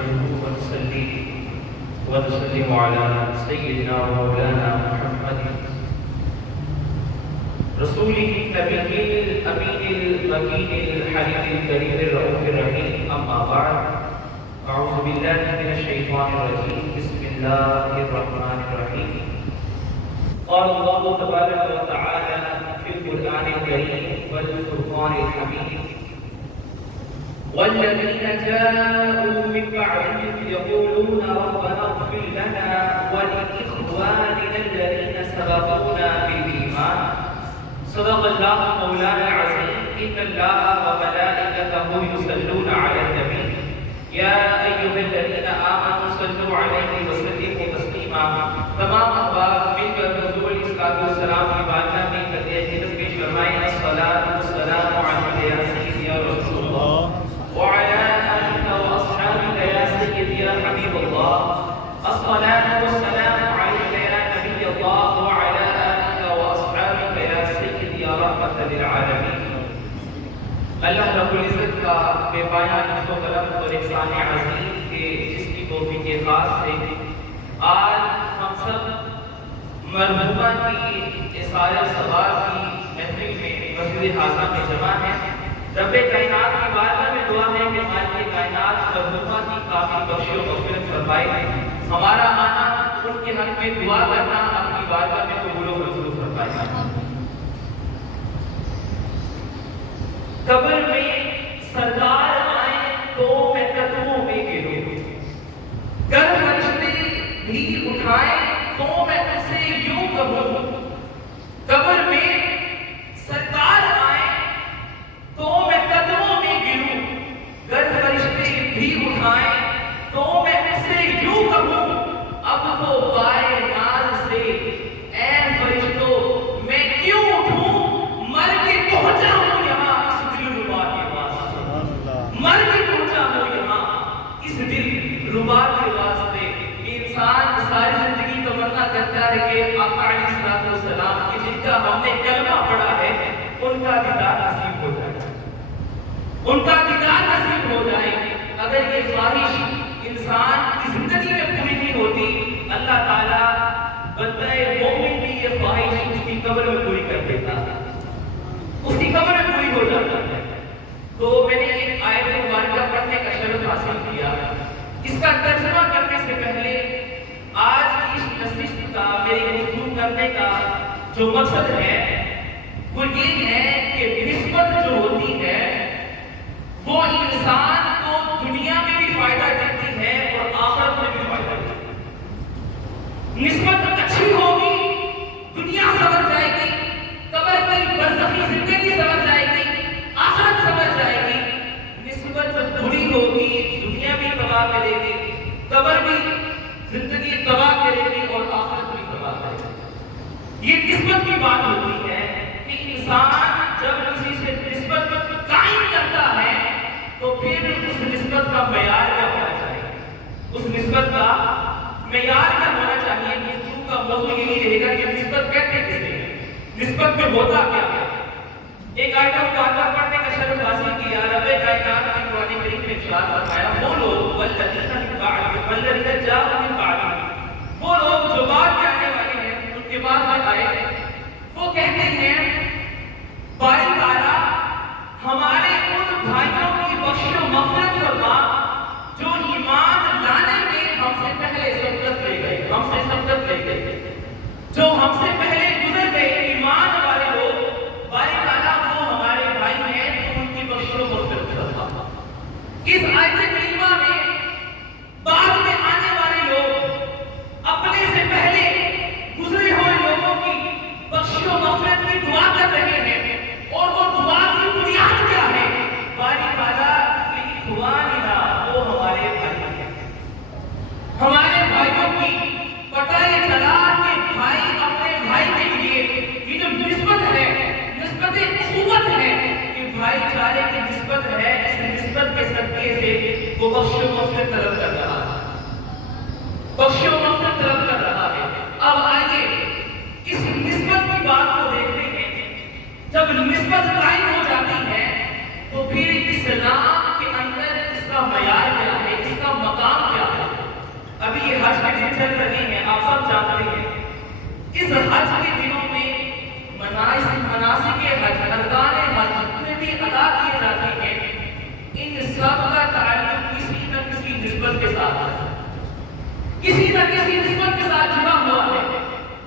نحمده ونسلم على سيدنا ومولانا محمد رسوله النبي الأمين المكين الحليم الكريم الرؤوف الرحيم. أما بعد، أعوذ بالله من الشيطان الرجيم. بسم الله الرحمن الرحيم. قال الله تبارك وتعالى في القرآن الكريم والفرقان الحميد: والذين جاءوا من بعدهم يقولون ربنا اغفر لنا ولإخواننا الذين سبقونا بالإيمان. صدق الله مولانا العظيم. إن الله وملائكته يصلون على النبي يا أيها الذين آمنوا صلوا عليه وسلموا تسليما. تمام احباب مل کر حضور علیہ السلام کی بارگاہ میں قطعہ جنت پیش فرمائیں: الصلاۃ والسلام علیک یا سیدی یا رسول اللہ وعلى آلك وأصحابك يا سيدي يا حبيب الله. الصلاة والسلام عليك يا نبي الله وعلى آلك وأصحابك يا سيدي يا رحمة للعالمين. اللہ رب العزت کا بے پایان نعمت و کرم اور احسان عظیم کے جس کی توفیق خاص سے آج ہم سب مرحومہ کی اظہار ثواب کی محفل میں مسجد حاضرہ میں جمع ہیں. رب کائنات کی بارگاہ میں دعا ہے کہ مالک کائنات مرحومہ کی کامل بخش و مغفرت فرمائے. ہمارا آنا ان کے حق میں دعا کرنا اپنی بارگاہ میں قبول و منظور فرمائے. قبر میں سرکار آئے تو میں قدموں میں گروں، گر فرشتے بھی اٹھائیں تو میں اسے یوں کہوں. قبر میں سرکار آئے تو میں قدموں میں گروں، گر فرشتے بھی اٹھائیں تو میں اسے یوں کہوں. اب تو پائے ناز سے اے فرشتوں میں کیوں اٹھوں، مر کے پہنچا ہوں یہاں اس دل ربا کے واسطے. مر کے پہنچا ہوں یہاں اس دل ربا کے واسطے. انسان ساری زندگی تمنا کرتا ہے کہ آقا علیہ الصلوۃ والسلام کی جن کا ہم نے کلمہ پڑھا ہے ان کا دیدار نصیب ہو جائے، ان کا دیدار نصیب ہو جائے. اگر یہ خواہش انسان کی زندگی میں پوری نہیں ہوتی، اللہ تعالیٰ بندہ مومن کی یہ خواہش اس کی قبر میں پوری کر دیتا ہے، اس کی قبر میں پوری ہو جاتا ہے. تو میں نے ایک آیت مبارکہ پڑھنے کا شرف حاصل کیا. اس کا ترجمہ کرنے سے پہلے آج کی اس نشست کا میری گفتگو کرنے کا جو مقصد ہے وہ یہ ہے کہ نسبت جو ہوتی ہے وہ انسان کو دنیا میں بھی فائدہ دیتی ہے اور آخرت میں بھی فائدہ دیتی ہے. نسبت اچھی ہوگی دنیا سمجھ جائے گی، قبر کی برزخی زندگی سمجھ جائے گی، آخرت سمجھ جائے گی. نسبت بری ہوگی دنیا بھی تباہ کرے گی، قبر بھی زندگی تباہ کرے گی اور آخرت بھی تباہ کرے گی. یہ نسبت کی بات ہوتی ہے کہ انسان جب کسی سے نسبت قائم کرتا ہے تو پھر اس نسبت کا معیار کیا ہونا چاہیے، اس نسبت کا معیار کیا ہونا چاہیے. گفتگو کا موضوع یہی رہے گا کہ نسبت کہتے کسے ہیں، نسبت میں ہوتا کیا ہے. ایک آیت مبارکہ پڑھنے کا شرف حاصل کیا. رب کائنات نے قرآن کریم میں ارشاد فرمایا: وہ لوگ والذین جاءوا من بعدہم، وہ لوگ جو بعد میں آنے والے ہیں، ان کے بعد میں آئے، وہ کہتے ہیں باری تعالیٰ ہمارے ان بھائیوں کی بخش و مغفرت فرما جو ایمان لانے میں ہم سے پہلے سبقت لے گئے، ہم سے سبقت لے گئے، جو ہم سے پہلے گزر گئے ایمان والے لوگ. باری تعالیٰ وہ ہمارے بھائی ہیں تو ان کی بخش و مغفرت فرما. اس آیت کریمہ میں بعد میں آنے والے لوگ اپنے سے پہلے گزرے ہوئے لوگوں کی بخش و مغفرت کی دعا کر رہے ہیں اور وہ دعا کی بنیاد کیا ہے؟ باری تعالیٰ اخواننا، وہ ہمارے بھائی ہیں. ہمارے بھائیوں کی پتہ یہ چلا کہ بھائی اپنے بھائی کے لیے یہ جو نسبت ہے، نسبت اخوت ہے، کہ بھائی چارے کی نسبت ہے، اس نسبت کے صدقے سے وہ بخش و مغفرت طلب کر رہا ہے، بخش و مغفرت طلب کر رہا ہے. اب آئیے اس نسبت کی بات کو دیکھتے ہیں. جب نسبت قائم ہو جاتی ہے تو پھر اسلام کے اندر اس کا معیار کیا ہے، اس کا مقام حج کے دن چل رہے ہیں، آپ سب جانتے ہیں اس حج کے دنوں میں مناسک حج، ارکان حج جتنے بھی ادا کیے جاتے ہیں، ان سب کا تعلق کسی نہ کسی نسبت کے ساتھ ہے، کسی نہ کسی نسبت کے ساتھ جڑا ہوا ہے۔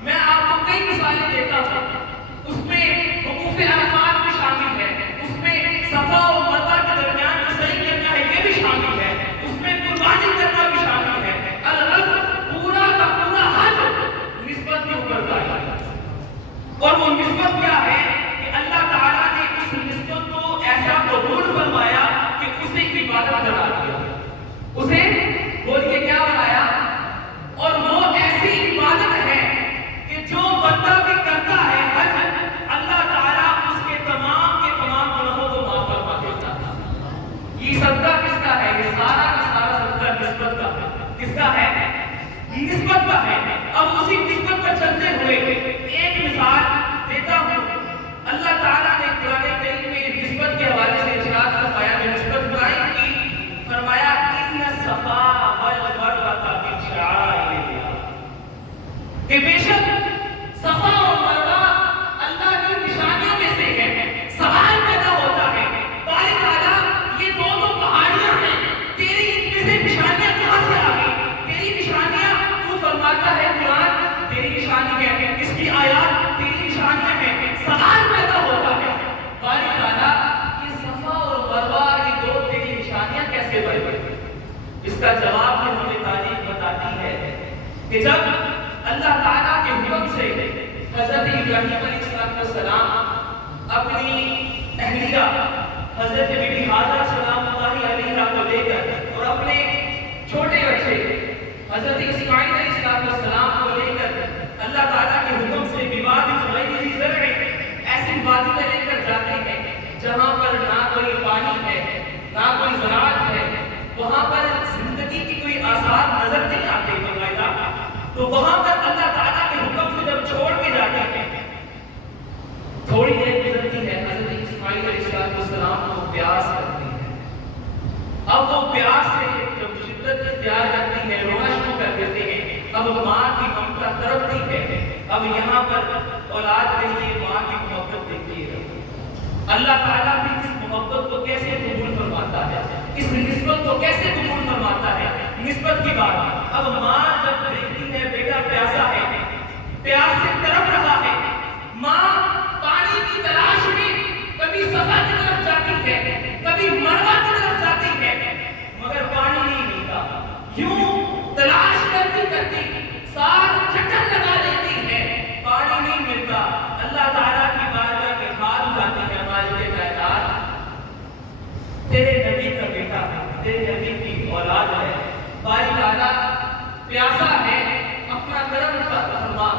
میں آپ کو کئی مثالیں دیتا ہوں، اس میں وقوف عرفات بھی شامل ہے، اس میں صفا اور مروہ کے درمیان جو صحیح کرنا ہے یہ بھی شامل ہے، اس میں قربانی کرنا بھی شامل ہے۔ الحج پورا کا پورا حج نسبت کے اوپر قائم ہے، اور وہ نسبت کیا ہے کہ اللہ تعالیٰ نے اس نسبت کو ایسا قبول فرمایا کہ اسے عبادت قرار دیا، اسے بول کے کیا بنایا، اور وہ ایسی عبادت ہے کہ جو بندہ بھی کرتا ہے حج، اللہ تعالیٰ اس کے تمام گناہوں کو معاف فرما دیتا ہے۔ یہ صدقہ کس کا ہے؟ یہ سارا کا سارا صدقہ نسبت کا ہے۔ کس کا ہے؟ نسبت کا ہے۔ اب اسی نسبت پر چلتے ہوئے ایک مثال دیتا ہوں۔ اللہ تعالیٰ نے قرآن کریم میں نسبت کے حوالے سے ارشاد فرمایا، جو نسبت قائم کی، فرمایا ان الصفا والمروہ من شعائر اللہ، کہ بے شک صفا اور مروہ اللہ کی نشانیوں میں سے ہے۔ سوال پیدا ہوتا ہے، باری تعالیٰ یہ دو تو پہاڑیاں ہیں، تیری ان میں سے نشانیاں کہاں سے آ گئی؟ تیری نشانیاں تو فرماتا ہے قرآن تیری نشانی ہے، اس کی آیات تیری نشانیاں ہیں۔ سوال پیدا ہوتا ہے، باری تعالیٰ یہ صفا اور مروہ یہ دو تیری نشانیاں کیسے بن گئی؟ اس کا جواب بھی ہمیں تاریخ بتاتی ہے کہ جب اللہ تعالیٰ کے حکم سے حضرت ابراہیم علیہ السلام اپنی اہلیہ حضرت بی بی ہاجرہ سلام اللہ علیہا کو لے کر اور اپنے چھوٹے بچے حضرت اسماعیل علیہ السلام کو لے کر اللہ تعالیٰ کے حکم سے بوادی غیر ذی زرع ایسی وادی میں لے کر جاتے ہیں جہاں پر نہ کوئی پانی ہے نہ کوئی زراعت ہے، وہاں پر زندگی کی کوئی آثار نظر نہیں آتے باقاعدہ، تو وہاں پر اللہ تعالیٰ کے حکم سے جب چھوڑ کے جاتے ہیں، تھوڑی دیر گزرتی ہے، حضرت اسماعیل علیہ السلام کو پیاس لگتی ہے۔ اب وہ پیاس سے جب شدت اختیار کرتی ہے، رونا شروع کر دیتے ہیں۔ اب ماں کی ممتا تڑپتی ہے۔ اب یہاں پر اولاد کے لیے ماں کی محبت دیکھیے، اللہ تعالیٰ بھی اس محبت کو کیسے قبول فرماتا ہے، اس نسبت کو کیسے قبول فرماتا ہے۔ نسبت کی بات، اب ماں جب دیکھتی ہے بیٹا پیاسا ہے، پیاس سے تڑپ رہا ہے، ماں پانی کی تلاش میں کبھی صفا کی طرف جاتی ہے، کبھی مروہ کی طرف جاتی ہے، مگر پانی نہیں ملتا۔ یوں تلاش کرتی کرتی ساتھ چکر لگا دیتی ہے، پانی نہیں ملتا۔ اللہ تعالیٰ کی بارگاہ میں ہاتھ اٹھاتی ہے، مالک کائنات تیرے نبی کا بیٹا ہے، تیرے نبی کی اولاد ہے، باری تعالیٰ پیاسا ہے، اپنا کرم فرما۔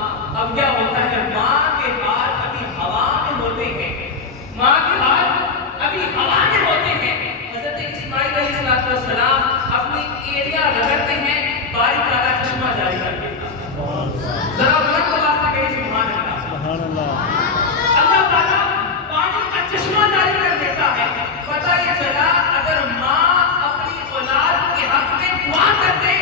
اب کیا ہوتا ہے، ماں کے ہاتھ ابھی ہوا میں ہوتے ہیں، ماں کے ہاتھ ابھی ہوا میں ہوتے ہیں، حضرت اسماعیل علیہ السلام اپنی ایڑیاں رگڑتے ہیں، باری تعالیٰ چشمہ جاری کر دیتا ہے۔ ذرا بلند آواز سے کہیں سبحان اللہ۔ سبحان اللہ۔ اللہ تعالیٰ پانی کا چشمہ جاری کر دیتا ہے۔ پتہ یہ چلا اگر ماں اپنی اولاد کے حق میں دعا کرتے،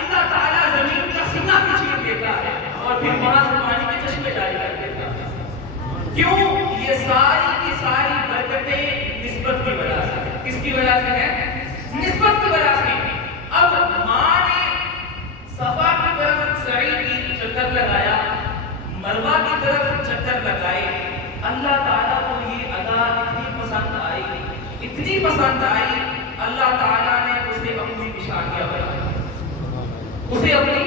اللہ تعالیٰ زمین کا سینہ بھی چیر دیتا ہے اور پھر وہاں سے پانی کے چشمے جاری کر دیتا ہے۔ کیوں؟ یہ ساری کی ساری برکتیں نسبت کی وجہ سے۔ کس کی وجہ سے ہے؟ نسبت کی وجہ سے۔ اب ماں نے صفا کی طرف سعی کی، چکر لگایا، مروہ کی طرف چکر لگائے، اللہ تعالیٰ کو یہ ادا اتنی پسند آئی، اتنی پسند آئی، اللہ تعالیٰ نے اسے اپنی نشانیاں بنا لیا، اسے اپنی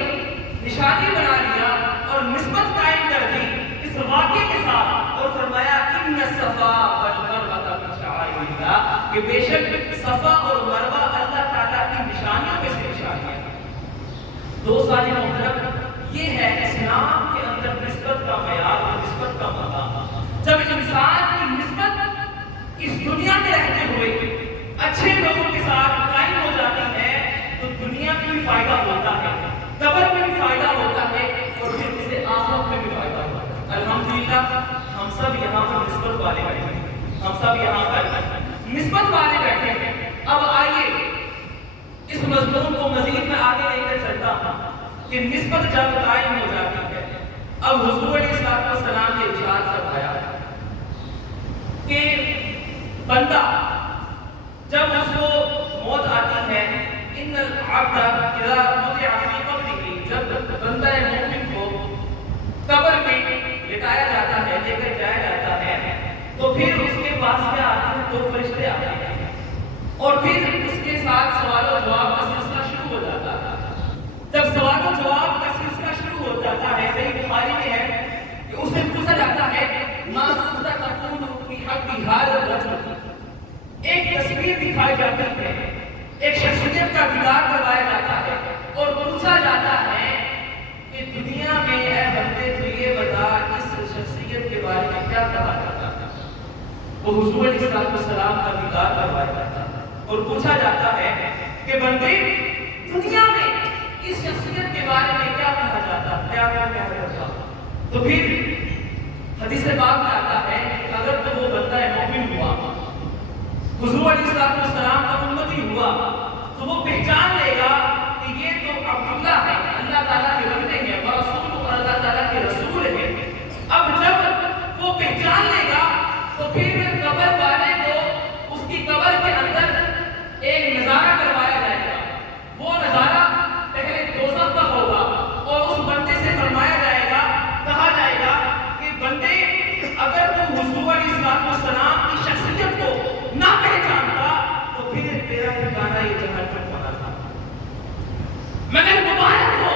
نشانی بنا لیا اور نسبت قائم کر دی اس واقعے کے ساتھ، اور فرمایا ان الصفا والمروہ من شعائر اللہ، کہ بے شک صفا اور مروہ اللہ تعالیٰ کی نشانیوں میں سے نشانیاں ہیں۔ دوستان محترم، یہ ہے اسلام کے اندر نسبت کا معیار اور نسبت کا مقام۔ جب انسان کی نسبت اس دنیا میں رہتے ہوئے اچھے لوگوں کے ساتھ قائم ہو جاتی ہے تو دنیا میں بھی فائدہ ہوتا ہے، قبر میں بھی فائدہ ہوتا ہے، اور پھر اسے آخرت میں بھی فائدہ ہوتا ہے۔ الحمدللہ ہم سب یہاں پر نسبت والے بیٹھے ہیں، ہم سب یہاں پر نسبت والے بیٹھے ہیں۔ اب آئیے اس مضمون کو مزید میں آگے لے کر چلتا ہوں کہ نسبت جب قائم ہو جاتی ہے، اب حضور علیہ السلام نے ارشاد فرمایا کہ بندہ جب اس کو موت آتی ہے، ان العبد اذا وضع فی قبرہ، جب بندہ مومن کو قبر میں لٹایا جاتا ہے، لے کر جایا جاتا ہے، تو پھر اس کے پاس کیا آتے ہیں؟ دو فرشتے آتے ہیں، اور پھر اس کے ساتھ سوال و جواب کا سلسلہ شروع ہو جاتا ہے۔ جب سوال و جواب کا سلسلہ شروع ہو جاتا ہے، صحیح بخاری میں ہے کہ اس سے پوچھا جاتا ہے ما كنت تقول في حق هذا الرجل، ایک تصویر دکھائی جاتی ہے، ایک شخصیت کا دیدار کروایا جاتا ہے، اور پوچھا جاتا ہے کہ دنیا میں اے بندے تو یہ بتا اس شخصیت کے بارے میں کیا کہا جاتا ہے؟ وہ حضور علیہ السلام کا دیدار کروایا جاتا ہے اور پوچھا جاتا ہے کہ بندے دنیا میں اس شخصیت کے بارے میں کیا کہا جاتا ہے، کیا کہا جاتا ہے؟ تو پھر حدیث پاک میں آتا ہے کہ اگر تو وہ بندہ مومن ہوا، حضور علیہ السلام کا امتی ہوا، تو وہ پہچان لے گا کہ یہ تو عبداللہ ہے، اللہ تعالیٰ کے بندے ہیں، ورسول اور اللہ تعالیٰ کے رسول ہیں۔ اب جب وہ پہچان لے گا تو پھر قبر والے کو اس کی قبر کے اندر ایک نظارہ کروایا جائے گا۔ وہ نظارہ پہلے دوزخ کا ہوگا، اور اس بندے سے فرمایا جائے گا، کہا جائے گا کہ بندے اگر تم حضور علیہ السلام کی شخصیت کو نہ پہچانتا تو پھر تیرا ٹھکانہ یہ جہنم ہونا تھا، مگر مبارک ہو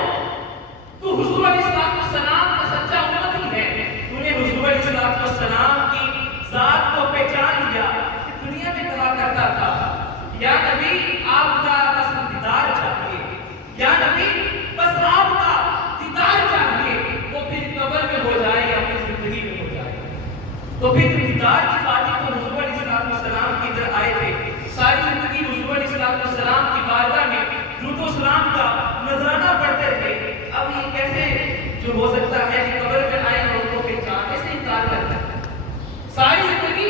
تو حضور علیہ السلام کا سچا امتی ہے، تو نے حضور علیہ السلام کی ذات کو پہچان لیا۔ دنیا میں کہا کرتا تھا یا نبی آپ کا بس دیدار چاہیے، یا نبی بس آپ کا دیدار چاہیے، وہ پھر قبر میں ہو جائے یا پھر زندگی میں ہو جائے۔ تو پھر دیدار کی خاطر تو حضور علیہ السلام کی ادھر آئے تھے، ساری زندگی حضور علیہ السلام کی بارگاہ میں درود و سلام کا نذرانہ پڑھتے رہے۔ اب یہ کیسے جو ہو سکتا ہے کہ قبر میں آئے لوگوں کو پہچاننے سے انکار کرتا ہے؟ ساری زندگی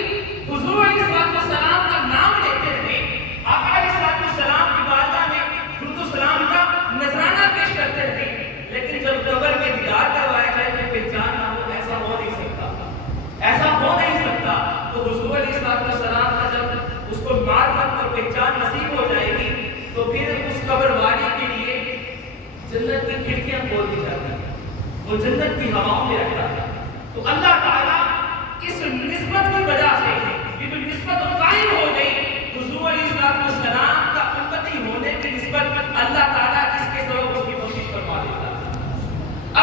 حضور علیہ السلام کا نام لیتے رہے، آقا علیہ السلام کی بارگاہ میں درود و سلام کا نذرانہ پیش کرتے رہے، لیکن جب قبر میں دیدار کروایا جائے تو پہچان نہ ہو، ایسا ہو نہیں سکتا، ایسا ہو نہیں سکتا۔ تو حضور علیہ السلام کا جب اس کو معرفت اور پہچان نصیب ہو جائے گی تو پھر اس قبر والے کے لیے جنت کی کھڑکیاں کھول دی جاتی ہیں، وہ جنت کی ہواؤں میں رہتا ہے۔ تو اللہ تعالیٰ اس نسبت کی وجہ سے یہ جو نسبت قائم ہو گئی، حضور علیہ السلام کا امتی ہونے کی نسبت، اللہ تعالیٰ اس کے سبب اس کی بخشش فرما دیتا ہے۔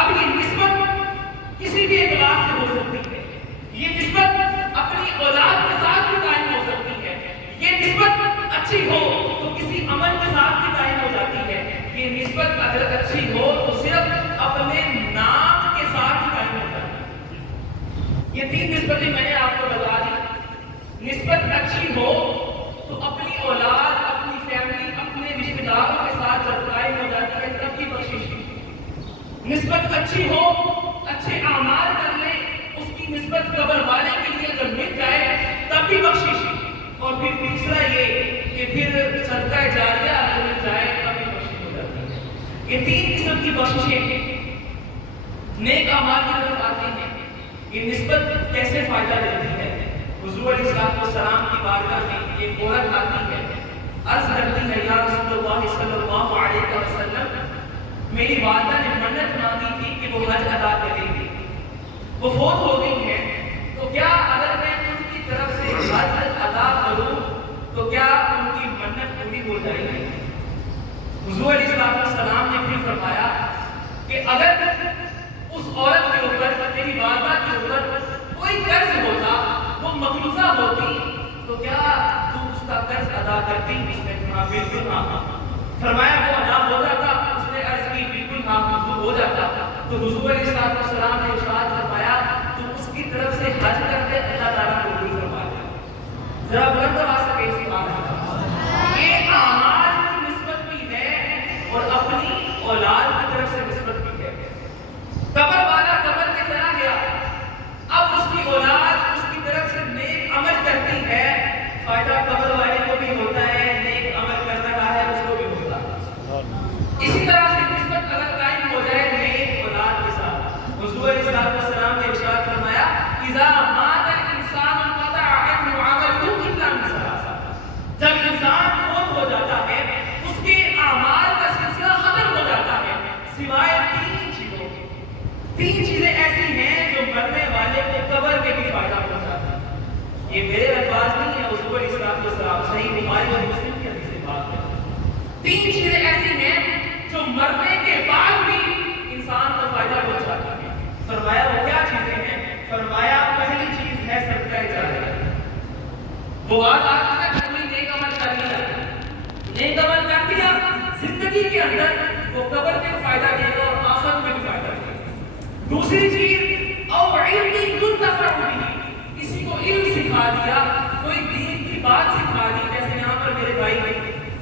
اب یہ نسبت کسی بھی اعتبار سے ہو سکتی ہے، یہ نسبت اپنی اولاد کے ساتھ بھی قائم ہو سکتی ہے، یہ نسبت اچھی ہو تو کسی عمل کے ساتھ بھی قائم ہو جاتی ہے، یہ نسبت اگر اچھی ہو تو صرف اپنے نام کے ساتھ ہی قائم ہو جاتی ہے۔ یہ تین نسبتیں میں نے آپ کو بتا دی۔ نسبت اچھی ہو تو اپنی اولاد، اپنی فیملی، اپنے رشتہ داروں کے ساتھ جب قائم ہو جاتی ہے تب بھی بخشش ہے۔ نسبت اچھی ہو، اچھے اعمال کر لے، اس کی نسبت قبر والے کے لیے اگر مل جائے تب بھی بخشش ہے۔ اور پھر تیسرا یہ کہ پھر صدقہ جاریہ اگر مل جائے تب بھی بخشش ہو جاتی ہے۔ یہ تین قسم کی بخششیں نیک اعمال کی طرف آتی ہیں۔ یہ نسبت کیسے فائدہ دیتی ہے؟ حضور علیہ السلام کی بارگاہ میں ایک عورت آتی ہے، عرض کرتی ہے یا رسول اللہ صلی اللہ علیہ وسلم، میری والدہ نے منت مانگی تھی کہ وہ حج ادا کرے گی، وہ فوت ہو گئی ہے، تو کیا اگر میں ان کی طرف سے حج ادا کروں تو کیا ان کی منت پوری ہو جائے گی؟ حضور علیہ السلام نے پھر فرمایا کہ اگر اس عورت کے اوپر، میری والدہ کے اوپر کوئی قرض ہوتا، وہ مقروضہ ہوتی، تو کیا تم اس کا قرض ادا کرتی؟ اس نے کہا بالکل ہاں۔ فرمایا وہ ادا ہو جاتا؟ اس نے عرض کی بالکل ہاں، منظور ہو جاتا۔ تو حضور علیہ السلام نے ارشاد فرمایا تم اس کی طرف سے حج کر کے اللہ تعالیٰ کو قبول فرما دے۔ ذرا بلند آواز سے کہیں سبحان اللہ۔ یہ اعمال کی نسبت بھی ہے اور اپنی اولاد کی طرف سے نسبت بھی ہے۔ قبر والا قبر میں چلا گیا، اب اس کی اولاد اس کی طرف سے نیک عمل کرتی ہے، فائدہ قبر والے کو بھی ہوتا ہے، نیک عمل کر رہا ہے اس کو بھی ہوتا ہے۔ اسی طرح سے نسبت اگر قائم ہو یہ میرے الفاظ نہیں ہیں، حضور علیہ السلام صحیح بخاری اور مسلم کی حدیث سے بات ہے. 3 چیزیں ایسی ہیں جو مرنے کے بعد بھی انسان کو فائدہ پہنچاتی ہیں. فرمایا وہ کیا چیزیں ہیں؟ فرمایا پہلی چیز ہے صدقہ جاریہ. وہ آج تک کوئی نیک عمل کر دیا زندگی کے اندر وہ قبر میں فائدہ دے گا اور آخرت میں بھی فائدہ دے گا. دوسری چیز او علم ينتفع به، کسی کو علم سکھا دیا، کوئی دین کی بات سکھا دی، جیسے یہاں پر میرے بھائی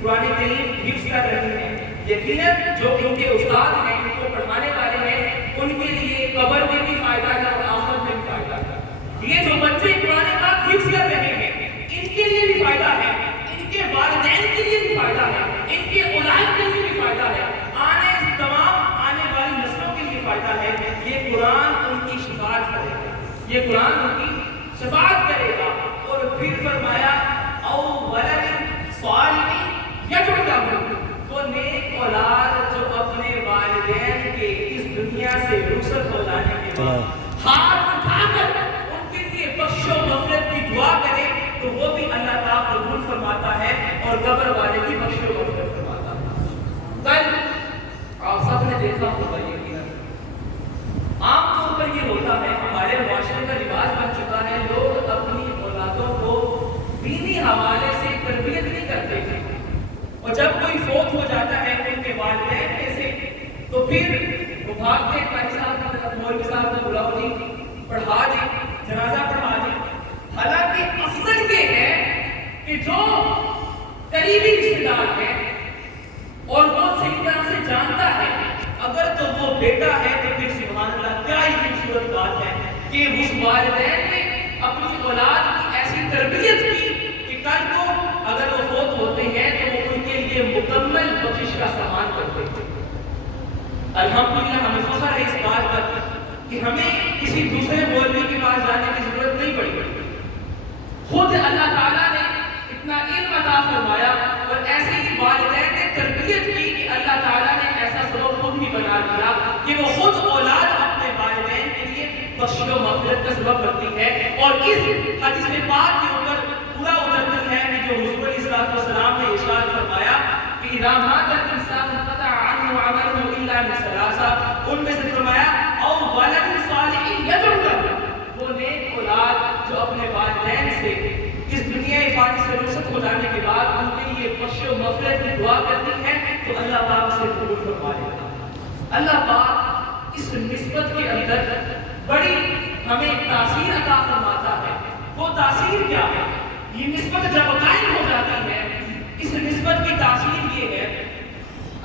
قرآن کریم حفظ کر رہے ہیں. یقیناً جو ان کے استاد ہیں، ان کو پڑھانے والے ہیں، ان کے لیے قبر میں بھی فائدہ ہے اور آخرت میں بھی فائدہ ہے. یہ جو بچے قرآن پاک حفظ کر رہے ہیں ان کے لیے بھی فائدہ ہے، ان کے والدین کے لیے بھی فائدہ ہے، ان کے اولاد کے لیے بھی فائدہ ہے، تمام آنے والی نسلوں کے لیے فائدہ ہے. یہ قرآن ان کی شفاعت کرے گا، یہ قرآن ان کی شفاعت کرے گا. اور پھر فرمایا او ولد صالح یدعو لہ، وہ نیک اولاد جو اپنے والدین کے اس دنیا سے رخصت ہو جانے کے بعد ہاتھ اٹھا کر ان کے لیے بخش و مغفرت کی دعا کرے تو وہ بھی اللہ تعالیٰ قبول فرماتا ہے اور قبر والے بھی بخش و مغفرت فرماتا ہے. کل آپ سب نے دیکھا ہوگا، یقیناً عام طور پر یہ ہوتا ہے، ہمارے معاشرے کا رواج بن چکا ہے، لوگ اپنی اولادوں کو دینی حوالے سے تربیت نہیں کرتے ہیں، اور جب کوئی فوت ہو جاتا ہے ان کے والدین میں سے تو پھر وہ بھاگتے قاری صاحب کی طرف، مولوی صاحب کو بلاؤ جی، پڑھا دیں، جنازہ پڑھا دیں. حالانکہ افضل یہ ہے کہ جو قریبی رشتے دار ہے اور وہ صحیح طرح سے جانتا ہے، اگر تو وہ بیٹا ہے تو پھر سبحان اللہ کیا ہی خوبصورت بات ہے کہ اس والدین نے اپنی اولاد کی ایسی تربیت کی کہ کل کو اگر وہ فوت ہوتے ہیں تو وہ ان کے لیے مکمل بخشش کا سامان کرتے ہیں. الحمدللہ ہمیں فخر ہے اس بات پر کہ ہمیں کسی دوسرے مولوی کے پاس جانے کی ضرورت نہیں پڑی. خود اللہ تعالیٰ نے اتنا علم عطا فرمایا اور ایسے ہی والدین نے تربیت کی کہ اللہ تعالیٰ نے ایسا سبب خود بھی بنا دیا کہ وہ خود اولاد اپنے والدین کے لیے بخش و مغفرت کا سبب بنتی ہے. اور اس حدیث پاک کے اوپر پورا اترتی ہے کہ جو حضور علیہ السلام نے ارشاد فرمایا کہ اذا مات الانسان انقطع عنه عمله الا من ثلاث، ان میں سے فرمایا او ولد صالح یدعو لہ، وہ نیک اولاد جو اپنے والدین سے اس دنیا فانی سے رخصت ہو جانے کے بعد ان کے لیے بخش و مغفرت کی دعا کرتی ہے تو اللہ پاک سے قبول فرما لے گا. اللہ پاک اس نسبت کے اندر بڑی ہمیں تاثیر عطا فرماتا ہے. وہ تاثیر کیا ہے؟ یہ نسبت جب قائم ہو جاتی ہے، اس نسبت کی تاثیر یہ ہے،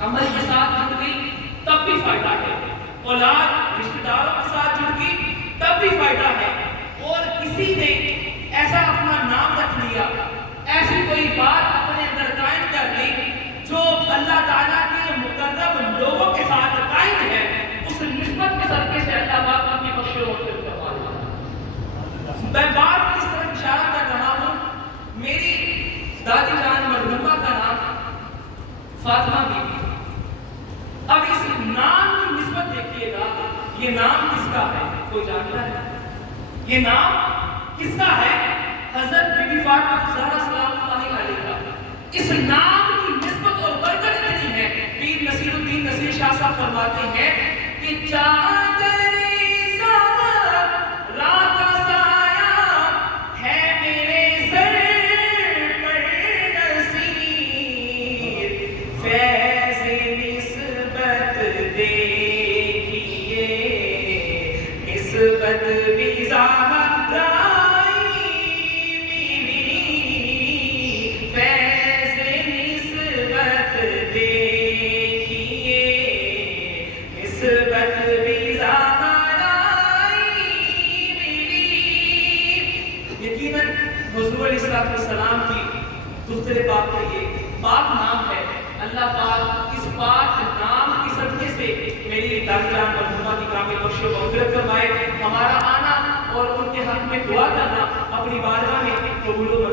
عمل کے ساتھ جڑ گئی تب بھی فائدہ ہے، اولاد رشتہ داروں کے ساتھ جڑ گئی تب بھی فائدہ ہے، اور کسی نے ایسا اپنا نام رکھ لیا، ایسی کوئی بات اپنے اندر قائم کر لی جو اللہ تعالیٰ کے مقرب لوگوں کے ساتھ قائم ہے، اس نسبت کے صدقے سے اللہ پاک ان کی بخش و مغفرت فرما دیتا ہے. میں بات اس طرف اشارہ کر رہا ہوں، میری دادی جان مرحومہ کا نام فاطمہ بی بی. اب اس نام کی نسبت دیکھیے گا، یہ نام کس کا ہے؟ کوئی جانتا ہے؟ یہ نام کس کا ہے؟ حضرت بی بی فاطمہ الزہرا سلام اللہ علیہا. اس نام کی نسبت اور برکت اتنی ہے، پیر نصیر الدین نصیر شاہ صاحب فرماتے ہیں کہ چادر رات کا سایہ ہے میرے سر پر نصیر، فیض نسبت دیکھیے نسبت بھی زہرائی بیوی، فیض نسبت دیکھیے نسبت بھی زہرائی بیوی. یقیناً حضور علیہ السلام کی دوسرے پاک کا یہ پاک نام ہے. اللہ پاک اس پاک نام کی صدقے سے میری دادی جان مرحومہ کی کامل بخش و مغفرت فرمائے. ہمارا آنا اور ان کے حق میں دعا کرنا اپنی بارگاہ میں قبول و